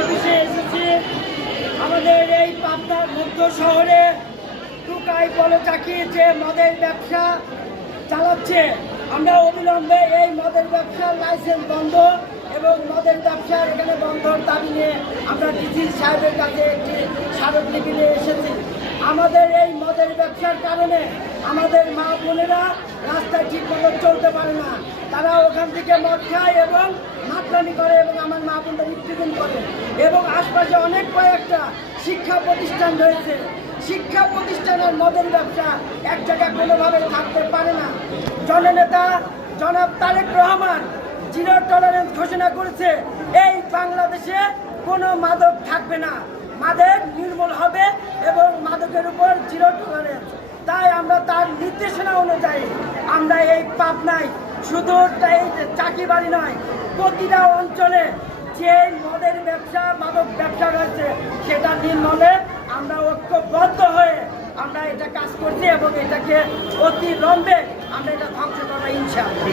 অফিসে এসেছি। আমাদের এই পাবনার মধ্য শহরে টুকাই বলে চাকিয়ে মদের ব্যবসা চালাচ্ছে। আমরা অবিলম্বে এই মদের ব্যবসার লাইসেন্স বন্ধ এবং মদের ব্যবসার এখানে বন্ধর দাবি নিয়ে আমরা ডিসি সাহেবের কাছে একটি স্মারকলিপি নিয়ে এসেছি। আমাদের এই মদের ব্যবসার কারণে আমাদের মা বোনেরা রাস্তায় ঠিক মতো চলতে পারে না। তারা ওখান থেকে মদ খায় এবং মাতলামি করে এবং আমার মা বোনদের নির্যাতন করে। এবং আশপাশে অনেক কয়েকটা শিক্ষা প্রতিষ্ঠান রয়েছে। শিক্ষা প্রতিষ্ঠানের মদের ব্যবসা এক জায়গায় কোনোভাবে থাকতে পারে না। জননেতা জনাব তারেক রহমান জিরো টলারেন্স ঘোষণা করেছে। এই বাংলাদেশে কোনো মাদক থাকবে না, মাদক নির্মূল হবে এবং মাদকের উপর জিরো টলারেন্স। তাই আমরা তার নির্দেশনা অনুযায়ী আমরা এই পাবনায় শুধু এই চাকিবাড়ি নয়, প্রতিটা অঞ্চলে যে মদের ব্যবসা মাদক ব্যবসা রয়েছে সেটা নির্মূলে আমরা ঐক্যবদ্ধ হয়ে আমরা এটা কাজ করছি এবং এটাকে অতিলম্বে আমরা এটা ধ্বংস করবো ইনশাআল্লাহ।